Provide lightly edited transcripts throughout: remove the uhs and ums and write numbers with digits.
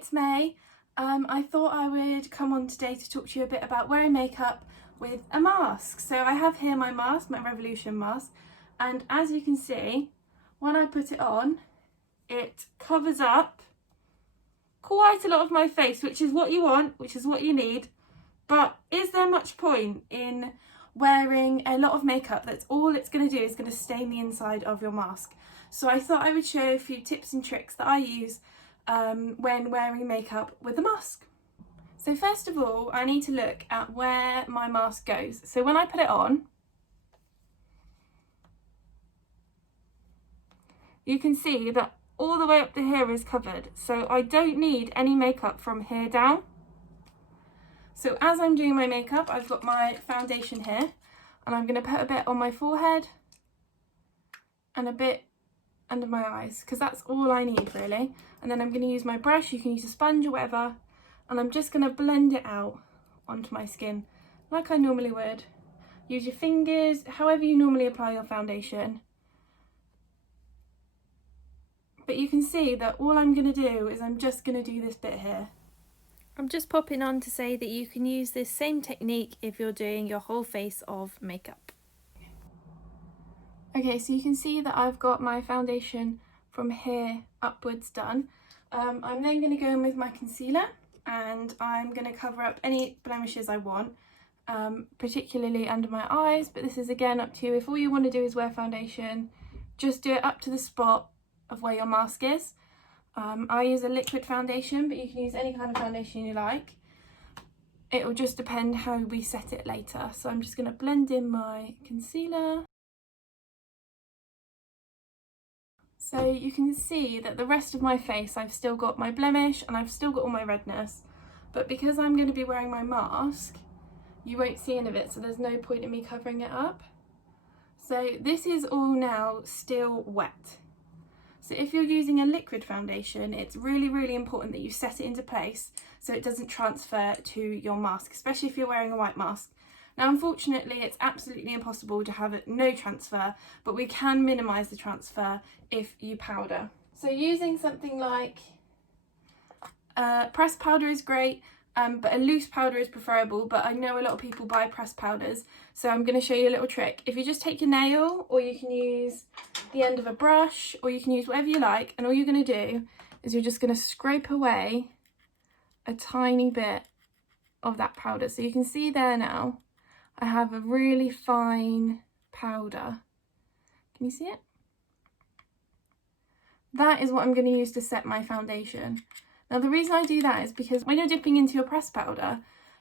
it's May. I thought I would come on today to talk to you a bit about wearing makeup with a mask. So I have here my mask, my Revolution mask, and as you can see, when I put it on, it covers up quite a lot of my face, which is what you want, which is what you need. But is there much point in wearing a lot of makeup that's all it's going to do is going to stain the inside of your mask? So I thought I would show you a few tips and tricks that I use when wearing makeup with a mask. So first of all, I need to look at where my mask goes. So when I put it on, you can see that all the way up to here is covered. So I don't need any makeup from here down. So as I'm doing my makeup, I've got my foundation here, and I'm going to put a bit on my forehead and a bit under my eyes, because that's all I need really. And then I'm going to use my brush, you can use a sponge or whatever, and I'm just going to blend it out onto my skin like I normally would. Use your fingers, however you normally apply your foundation. But you can see that all I'm going to do is I'm just going to do this bit here. I'm just popping on to say that you can use this same technique if you're doing your whole face of makeup. Okay, so you can see that I've got my foundation from here upwards done. I'm then going to go in with my concealer, and I'm going to cover up any blemishes I want, particularly under my eyes, but this is again up to you. If all you want to do is wear foundation, just do it up to the spot of where your mask is. I use a liquid foundation, but you can use any kind of foundation you like. It will just depend how we set it later. So I'm just going to blend in my concealer. So you can see that the rest of my face, I've still got my blemish and I've still got all my redness. But because I'm going to be wearing my mask, you won't see any of it, so there's no point in me covering it up. So this is all now still wet. So if you're using a liquid foundation, it's really important that you set it into place so it doesn't transfer to your mask, especially if you're wearing a white mask. Now, unfortunately, it's absolutely impossible to have no transfer, but we can minimise the transfer if you powder. So using something like pressed powder is great, but a loose powder is preferable, but I know a lot of people buy pressed powders, so I'm going to show you a little trick. If you just take your nail, or you can use the end of a brush, or you can use whatever you like, and all you're going to do is you're just going to scrape away a tiny bit of that powder. So you can see there now, I have a really fine powder. Can you see it? That is what I'm going to use to set my foundation. Now the reason I do that is because when you're dipping into your pressed powder,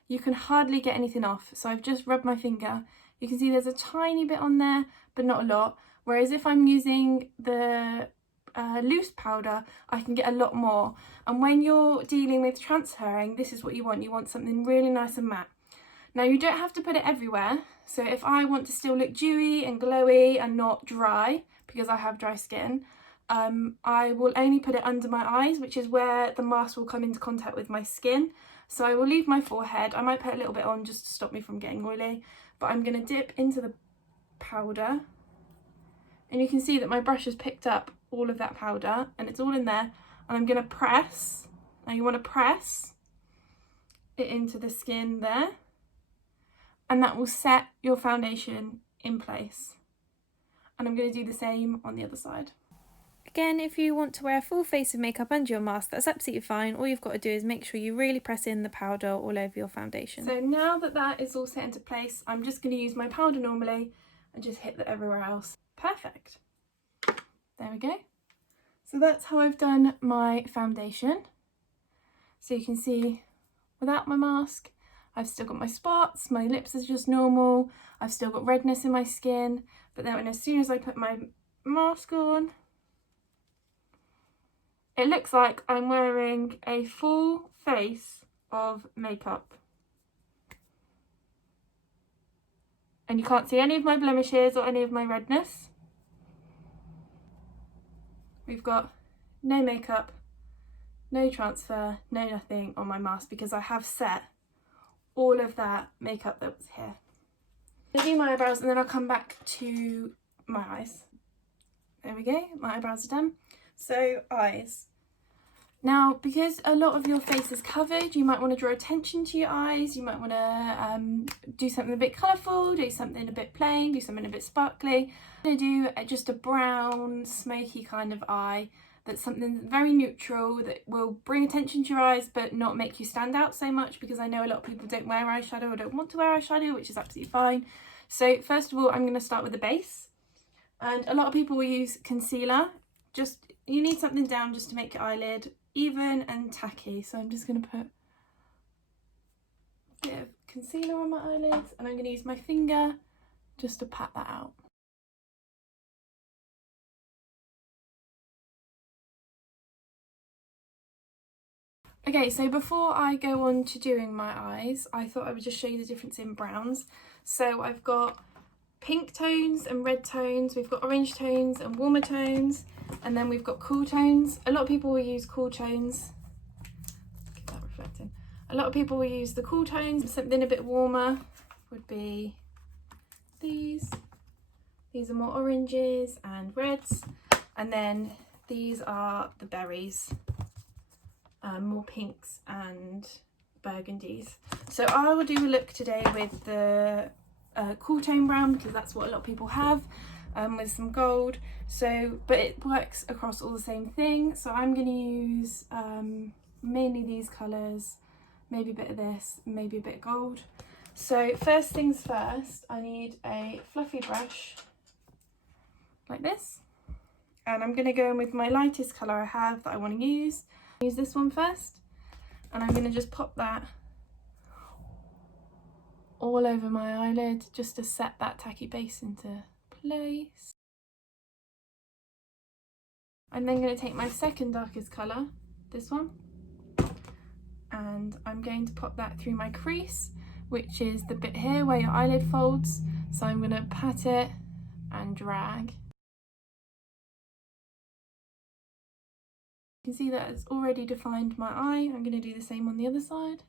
you can hardly get anything off. So I've just rubbed my finger. You can see there's a tiny bit on there, but not a lot. Whereas if I'm using the loose powder, I can get a lot more. And when you're dealing with transferring, this is what you want. You want something really nice and matte. Now you don't have to put it everywhere. So if I want to still look dewy and glowy and not dry, because I have dry skin, I will only put it under my eyes, which is where the mask will come into contact with my skin. So I will leave my forehead. I might put a little bit on just to stop me from getting oily, but I'm going to dip into the powder. And you can see that my brush has picked up all of that powder and it's all in there. And I'm going to press. Now you want to press it into the skin there. And that will set your foundation in place. And I'm going to do the same on the other side. Again, if you want to wear a full face of makeup under your mask, that's absolutely fine. All you've got to do is make sure you really press in the powder all over your foundation. So now that that is all set into place, I'm just going to use my powder normally and just hit that everywhere else. Perfect. There we go. So that's how I've done my foundation. So you can see without my mask, I've still got my spots, my lips are just normal, I've still got redness in my skin, but then as soon as I put my mask on, it looks like I'm wearing a full face of makeup. And you can't see any of my blemishes or any of my redness. We've got no makeup, no transfer, no nothing on my mask because I have set all of that makeup that was here. I'll do my eyebrows and then I'll come back to my eyes. There we go, my eyebrows are done. So eyes. Now, because a lot of your face is covered, you might want to draw attention to your eyes. You might want to do something a bit colourful, do something a bit plain, do something a bit sparkly. I'm going to do just a brown, smoky kind of eye. That's something very neutral that will bring attention to your eyes but not make you stand out so much, because I know a lot of people don't wear eyeshadow or don't want to wear eyeshadow, which is absolutely fine. So first of all, I'm going to start with the base. And a lot of people will use concealer. Just, you need something down just to make your eyelid even and tacky. So I'm just going to put a bit of concealer on my eyelids, and I'm going to use my finger just to pat that out. Okay, so before I go on to doing my eyes, I thought I would just show you the difference in browns. So I've got pink tones and red tones, we've got orange tones and warmer tones, and then we've got cool tones. A lot of people will use cool tones. Keep that reflecting. A lot of people will use the cool tones. Something a bit warmer would be these. These are more oranges and reds, and then these are the berries. More pinks and burgundies. So I will do a look today with the cool tone brown, because that's what a lot of people have, with some gold. So, but it works across all the same thing. So I'm going to use mainly these colours, maybe a bit of this, maybe a bit of gold. So first things first, I need a fluffy brush like this, and I'm going to go in with my lightest colour I have that I want to use. Use this one first, and I'm going to just pop that all over my eyelid just to set that tacky base into place. I'm then going to take my second darkest colour, this one, and I'm going to pop that through my crease, which is the bit here where your eyelid folds. So I'm going to pat it and drag. You can see that it's already defined my eye. I'm going to do the same on the other side.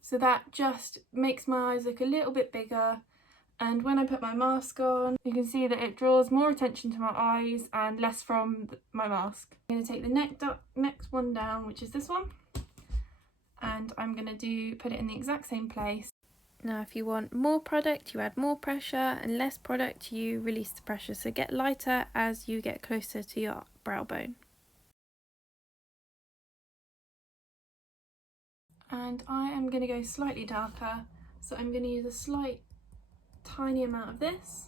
So that just makes my eyes look a little bit bigger, and when I put my mask on, you can see that it draws more attention to my eyes and less from my mask. I'm going to take the next one down, which is this one, and I'm going to put it in the exact same place. Now if you want more product, you add more pressure, and less product, you release the pressure. So get lighter as you get closer to your brow bone. And I am going to go slightly darker, so I'm going to use a slight tiny amount of this,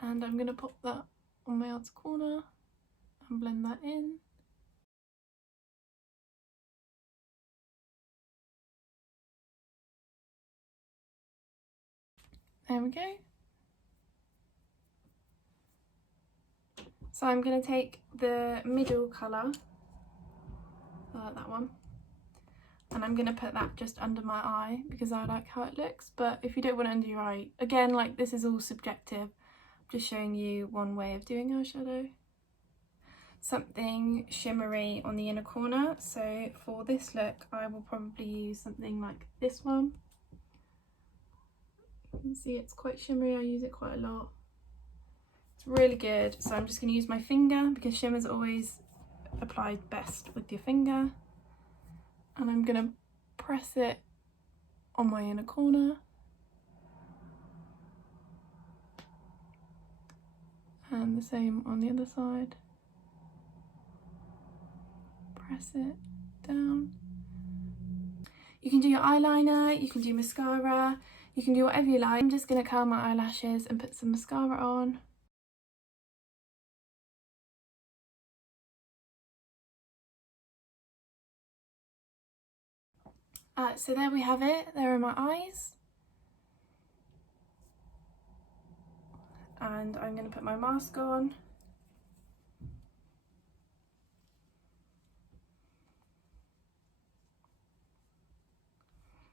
and I'm going to pop that on my outer corner and blend that in. There we go. So I'm going to take the middle colour, that one, and I'm going to put that just under my eye because I like how it looks. But if you don't want it under your eye, again, like, this is all subjective. I'm just showing you one way of doing eyeshadow. Something shimmery on the inner corner. So for this look, I will probably use something like this one. You can see it's quite shimmery. I use it quite a lot. It's really good. So I'm just going to use my finger because shimmer's always applied best with your finger. And I'm going to press it on my inner corner. And the same on the other side. Press it down. You can do your eyeliner, you can do mascara, you can do whatever you like. I'm just going to curl my eyelashes and put some mascara on. So there we have it, there are my eyes. And I'm going to put my mask on.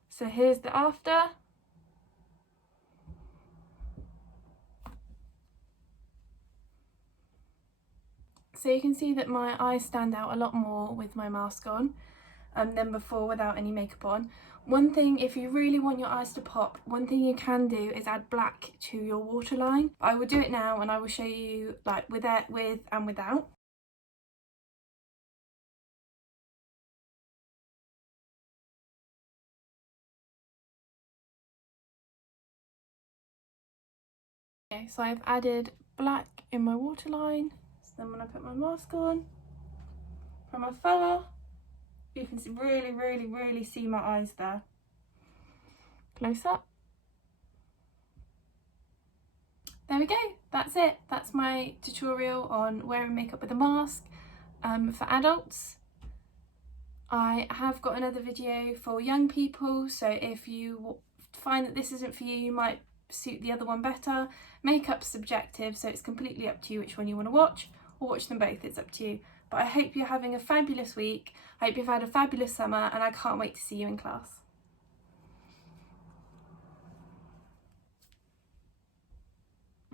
So here's the after. So you can see that my eyes stand out a lot more with my mask on. than before without any makeup on. One thing, if you really want your eyes to pop, one thing you can do is add black to your waterline. I will do it now and I will show you like with and without. Okay, so I've added black in my waterline. So then when I put my mask on, from afar, you can really see my eyes there. Close up. There we go, that's it. That's my tutorial on wearing makeup with a mask for adults. I have got another video for young people, so if you find that this isn't for you, you might suit the other one better. Makeup's subjective, so it's completely up to you which one you want to watch, or watch them both, it's up to you. But I hope you're having a fabulous week, I hope you've had a fabulous summer, and I can't wait to see you in class.